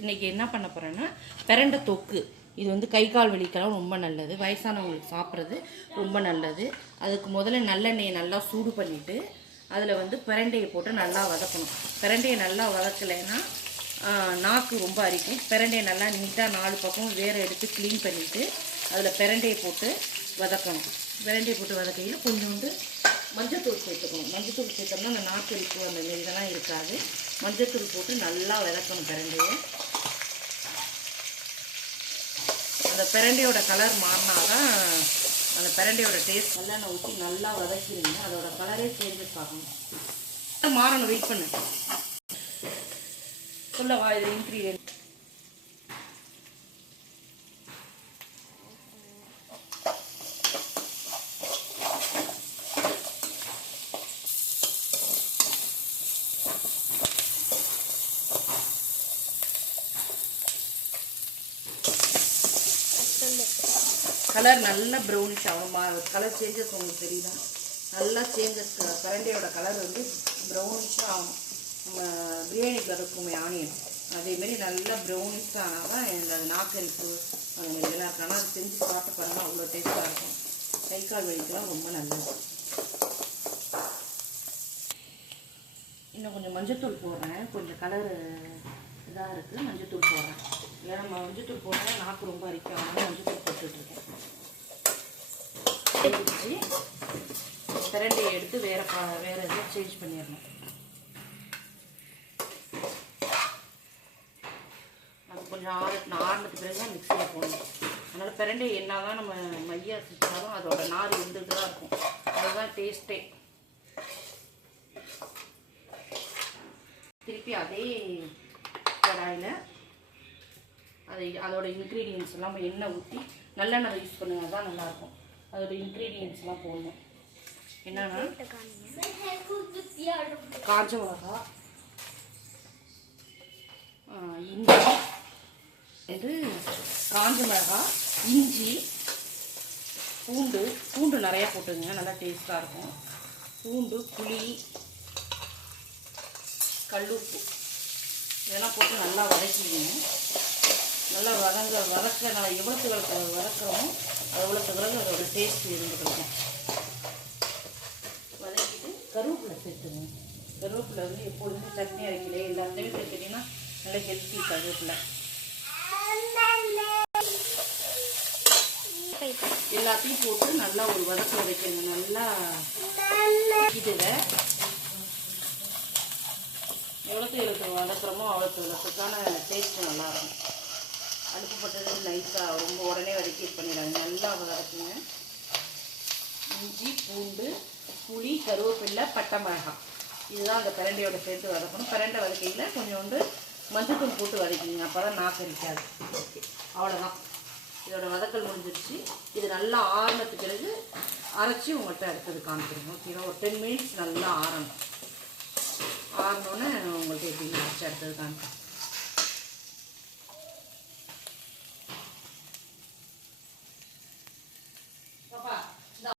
இன்றைக்கி என்ன பண்ண போகிறேன்னா பிரண்டை தொக்கு. இது வந்து கை கால் வலிக்கெல்லாம் ரொம்ப நல்லது, வயசானவங்களுக்கு சாப்பிட்றது ரொம்ப நல்லது. அதுக்கு முதல்ல நல்லெண்ணெயை நல்லா சூடு பண்ணிவிட்டு அதில் வந்து பிரண்டையை போட்டு நல்லா வதக்கணும். பிரண்டையை நல்லா வதக்கலைன்னா நாக்கு ரொம்ப அரிக்கும். பிரண்டையை நல்லா நீட்டாக 4 பக்கம் வேற எடுத்து க்ளீன் பண்ணிவிட்டு அதில் பிரண்டையை போட்டு வதக்கணும். பிரண்டையை போட்டு வதக்கையில் கொஞ்சோண்டு மஞ்சத்தூள் சேர்த்துக்கணும். மஞ்சத்தூள் சேர்த்தோம்னா அந்த நாக்கு அரிப்பு அந்த இதெல்லாம் இருக்காது. மஞ்சத்தூள் போட்டு நல்லா வதக்கணும் பிரண்டையை. அந்த பிரண்டையோட கலர் மாறினாதான் அந்த பிரண்டையோட டேஸ்ட். நல்லெண்ணெய் ஊற்றி நல்லா வதக்கிடுங்க. அதோட கலரே சேஞ்சஸ் ஆகணும், மாறணும். வெயிட் பண்ணு. சொல்லவா இது இன்க்ரீடியன்ட். கலர் நல்லா ப்ரௌனிஷ் ஆகும். கலர் சேஞ்சஸ் உங்களுக்கு தெரியுதா? நல்லா சேஞ்சஸ். பிரண்டையோட கலர் வந்து ப்ரௌனிஷாக ஆகும். நம்ம பிரியாணிக்கு இருக்குமே ஆனியன், அதேமாரி நல்லா ப்ரௌனிஷ் ஆனால் தான் இந்த நாக்கரிப்பு அந்த மாதிரி இதெல்லாம் இருக்கு. ஆனால் அது செஞ்சு சாப்பிட்டு பாருங்கள், அவ்வளோ டேஸ்ட்டாக இருக்கும். கை கால் வலிக்கெல்லாம் ரொம்ப நல்லது. இன்னும் கொஞ்சம் மஞ்சத்தூள் போடுறேன். கொஞ்சம் கலர் இதாக இருக்குது, மஞ்சத்தூள் போடுறேன். ஏன்னா மஞ்சத்தூள் போட்டால் நாக்கு ரொம்ப அரிக்கும், அதனால மஞ்சத்தூள் போட்டுட்ருக்கேன். வச்சு பிரண்டையை எடுத்து வேறு இதை சேஞ்ச் பண்ணிடணும். அது கொஞ்சம் ஆறுனதுக்கு பிறகு தான் மிக்சியில் போடணும். அதனால் பிரண்டையை என்ன தான் நம்ம மையா செஞ்சாலும் அதோட நார் இருந்துட்டு தான் இருக்கும். அதுதான் டேஸ்ட்டே. திருப்பி அதே கடாயில் அதோட இன்க்ரீடியன்ஸ் எல்லாம் எண்ணெய் ஊற்றி நல்லெண்ணெய் யூஸ் பண்ணுங்க, அதுதான் நல்லாயிருக்கும். அதோட இன்க்ரீடியன்ஸ்லாம் போடணும். என்னன்னா காஞ்ச மிளகா, இஞ்சி, இது காஞ்ச மிளகா, இஞ்சி, பூண்டு நிறையா போட்டுங்க, நல்லா டேஸ்ட்டாக இருக்கும். பூண்டு, புளி, கல்லுப்பு இதெல்லாம் போட்டு நல்லா வதக்கிங்க. நல்லா வதக்க நல்லா எவ்வளோத்துக்கு வதக்குறோமோ அவ்வளோத்துக்கு பிறகு அதோட டேஸ்ட் இருந்து கிடைக்கும். வதக்கிட்டு கருவேப்பிலை சேர்த்துங்க. கருவேப்பிலை வந்து எப்பொழுதுமே சட்னி அரைக்கல எல்லாத்தையுமே சேர்த்துட்டிங்கன்னா நல்லா ஹெல்த்தி கருவேப்பிலை. எல்லாத்தையும் போட்டு நல்லா ஒரு வதக்க வைக்கணும். நல்லா இதில் எவ்வளோத்துக்கு வதக்குறோமோ அவ்வளோத்துக்கான டேஸ்ட்டு நல்லாயிருக்கும். அடுப்பு பட்டது நைஸாக ரொம்ப உடனே வதக்கி பண்ணிடுறாங்க. நல்லா வதக்குங்க. இஞ்சி, பூண்டு, புளி, கருவேப்பிலை, பட்டை மிளகாய், இதுதான் அந்த பிரண்டையோட சேர்த்து வதக்கணும். பிரண்டை வதக்கையில் கொஞ்சோண்டு மஞ்சத்தூள் போட்டு வதக்கிங்க, அப்போ தான் நாக்கரிக்காது. ஓகே, அவ்வளோதான். இதோட வதக்கல் முடிஞ்சிருச்சு. இது நல்லா ஆறுனதுக்கு பிறகு அரைச்சி உங்கள்கிட்ட அடுத்தது காமிக்கிறோம். ஓகேவா? ஒரு 10 மினிட்ஸ் நல்லா ஆறணும். ஆறினோன்னே